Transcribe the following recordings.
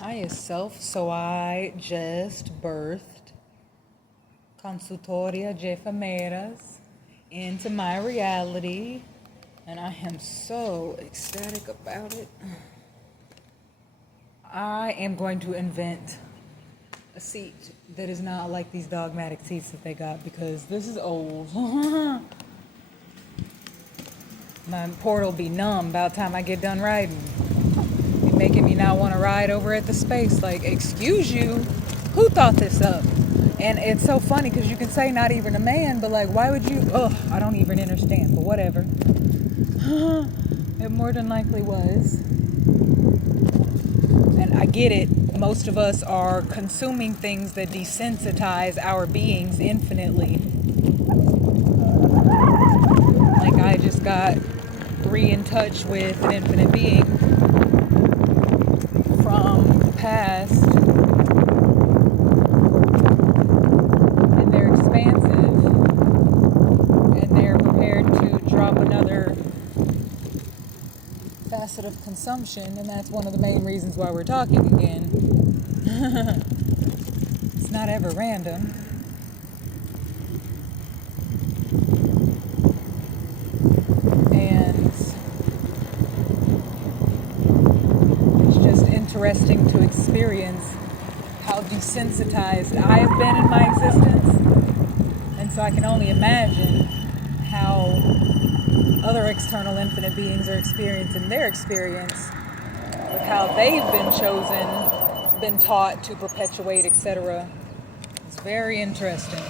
highest self. So I just birthed Consultoria de Fameras into my reality, and I am so ecstatic about it. I am going to invent a seat that is not like these dogmatic seats that they got, because this is old. My portal be numb by the time I get done riding. It making me not want to ride over at the space. Like, excuse you, who thought this up? And it's so funny because you can say not even a man, but like, why would you? Ugh, I don't even understand, but whatever. It more than likely was. And I get it. Most of us are consuming things that desensitize our beings infinitely. Like, I just got in touch with an infinite being from the past, and they're expansive, and they're prepared to drop another facet of consumption, and that's one of the main reasons why we're talking again. It's not ever random. Interesting to experience how desensitized I have been in my existence, and so I can only imagine how other external infinite beings are experiencing their experience with how they've been chosen, been taught to perpetuate, etc. It's very interesting.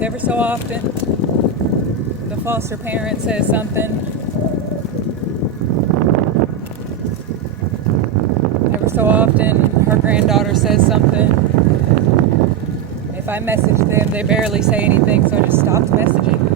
Every so often, the foster parent says something. Every so often, her granddaughter says something. If I message them, they barely say anything, so I just stopped messaging.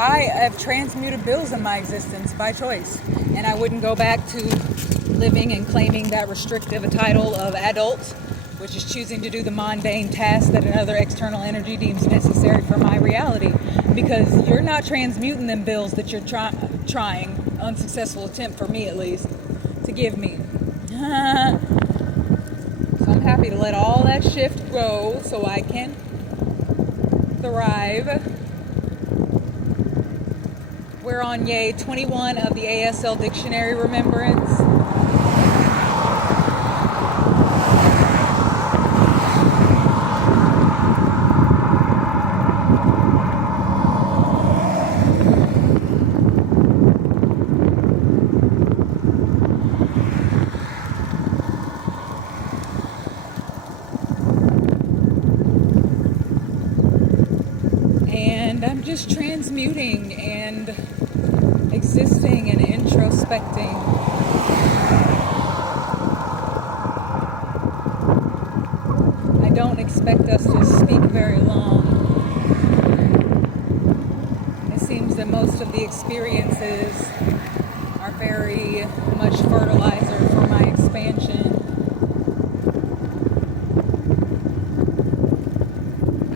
I have transmuted bills in my existence by choice, and I wouldn't go back to living and claiming that restrictive title of adult, which is choosing to do the mundane task that another external energy deems necessary for my reality, because you're not transmuting them bills that you're trying, unsuccessful attempt for me at least, to give me. So I'm happy to let all that shift go so I can thrive. We're on Yay 21 of the ASL Dictionary Remembrance. And I'm just transmuting and existing and introspecting. expect us to speak very long. It seems that most of the experiences are very much fertilizer for my expansion.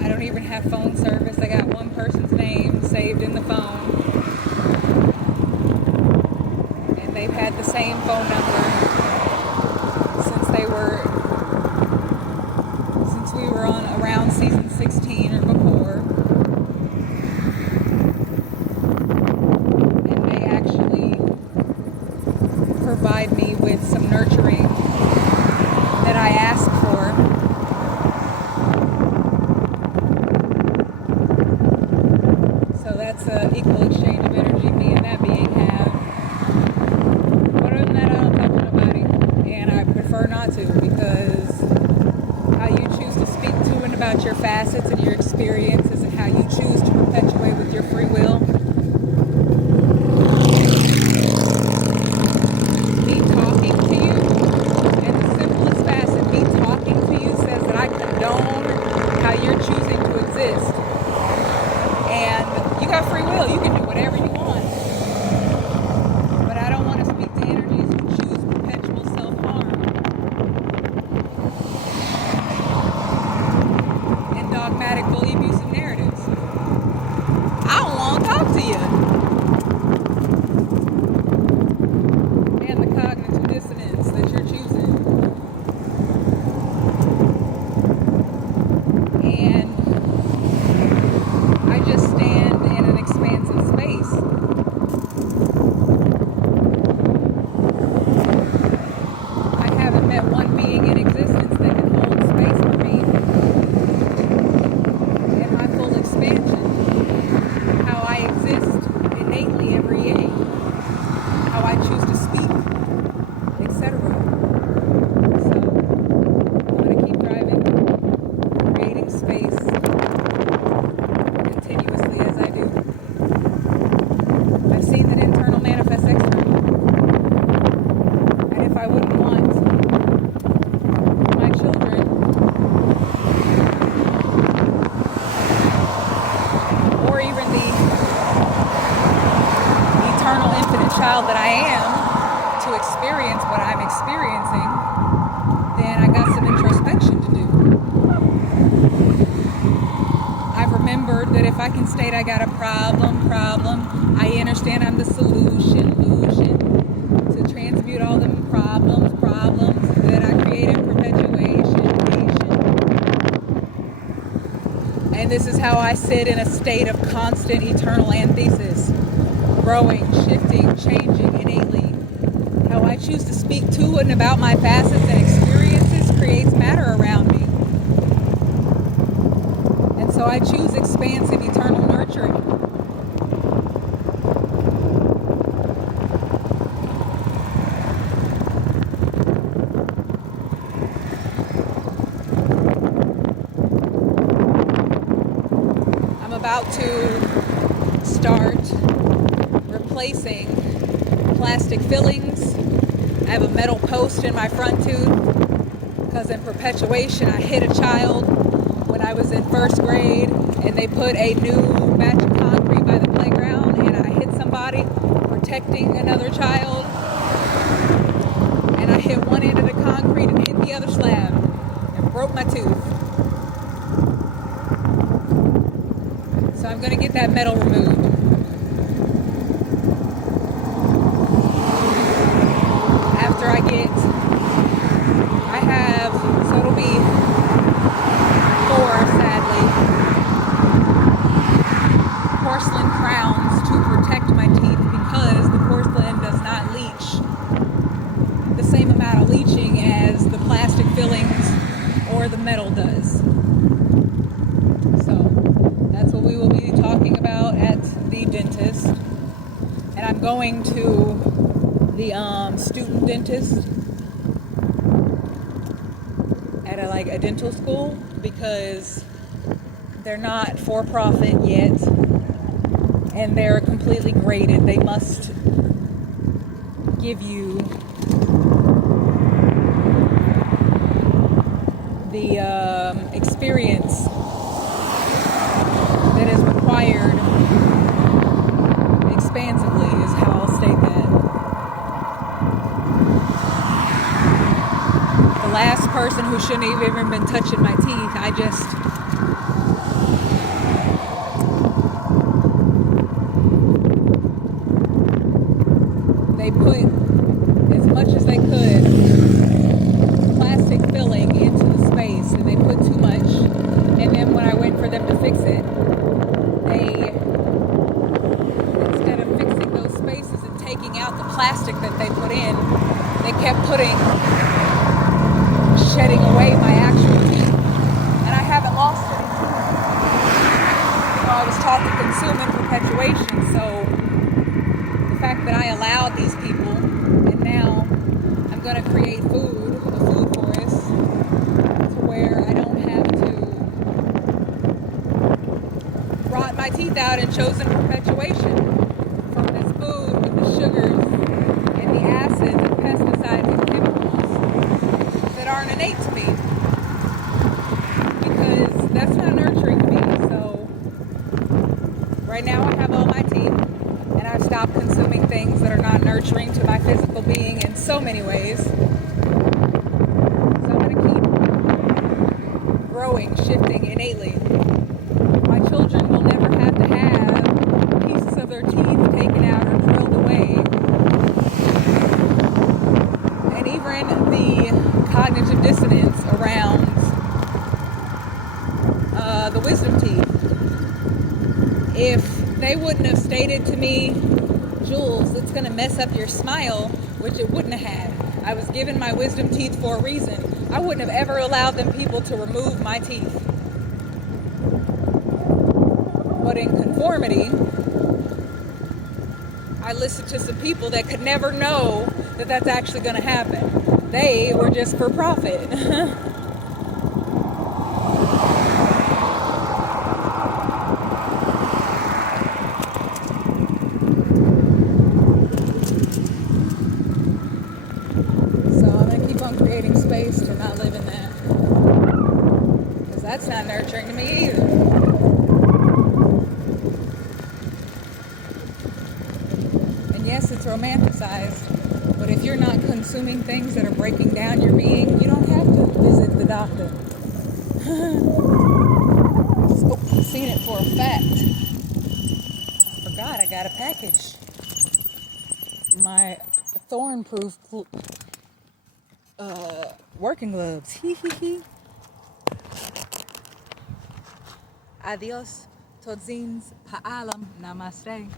I don't even have phone service. I got one person's name saved in the phone. And they've had the same phone number since we were on around season 16 or before. And they actually provide me with some nurturing that I ask for. So that's an equal exchange of energy me and that being have. But other than that, I don't talk to nobody. And I prefer not to, because how you choose to speak to and about your facets and your experiences and how you choose to perpetuate with your free will. Me talking to you, and the simplest facet, me talking to you says that I condone how you're choosing to exist. And you got free will, you can do whatever you want. But I don't want to speak to energies who choose perpetual self-harm and dogmatic, fully abusive narratives. I don't want to talk to you. And the cognitive dissonance that you're choosing. And I just stand in an expansive space. I haven't met one being in existence that can hold space for me in my full expansion. How I exist innately every day. How I choose to speak, etc. So, I'm going to keep driving, creating space continuously as I do. I've seen that internal manifests external. And if I wouldn't want my children or even the eternal infinite child that I am to experience what I'm experiencing, then I got some introspection to do. I've remembered that if I can state I got a problem, I understand I'm the solution, to transmute all them problems, that I created perpetuation. And this is how I sit in a state of constant eternal anthesis, growing, shifting, changing innately. How I choose to speak to and about my facets and experiences creates matter around me. And so I choose expansive, eternal nurturing. I'm about to start replacing plastic fillings. I have a metal post in my front tooth because in perpetuation I hit a child when I was in first grade, and they put a new batch of concrete by the playground, and I hit somebody protecting another child, and I hit one end of the concrete and hit the other slab and broke my tooth. So I'm going to get that metal removed. After I have, so it'll be 4, sadly, porcelain crowns to protect my teeth, because the porcelain does not leach the same amount of leaching as the plastic fillings or the metal does. So that's what we will be talking about at the dentist. And I'm going to the student dentist at a dental school, because they're not for profit yet, and they're completely graded. They must give you the experience last person who shouldn't have even been touching my teeth. They put as much as they could plastic filling into the space, and they put too much. And then when I went for them to fix it, instead of fixing those spaces and taking out the plastic that they put in, they kept shedding away my actual teeth. And I haven't lost any teeth. I was taught to consume in perpetuation, so the fact that I allowed these people, and now I'm going to create a food forest to where I don't have to rot my teeth out in chosen perpetuation from this food with the sugars and the acids and pesticides and chemicals that aren't innate to me, because that's not nurturing to me. So right now I have all my teeth, and I've stopped consuming things that are not nurturing to my physical being in so many ways. So I'm going to keep growing, shifting innately. My children will never have to have pieces of their teeth taken out or drilled away. And even the cognitive dissonance around the wisdom teeth. If they wouldn't have stated to me, Jules, it's going to mess up your smile, which it wouldn't have. I was given my wisdom teeth for a reason. I wouldn't have ever allowed them people to remove my teeth. But in conformity, I listened to some people that could never know that that's actually going to happen. They were just for profit. Creating space to not live in that, because that's not nurturing to me either. And yes, it's romanticized, but if you're not consuming things that are breaking down your being, you don't have to visit the doctor. I've seen it for a fact. I forgot I got a package. My thorn-proof working gloves. Adios, todzins, pa'alam, namaste.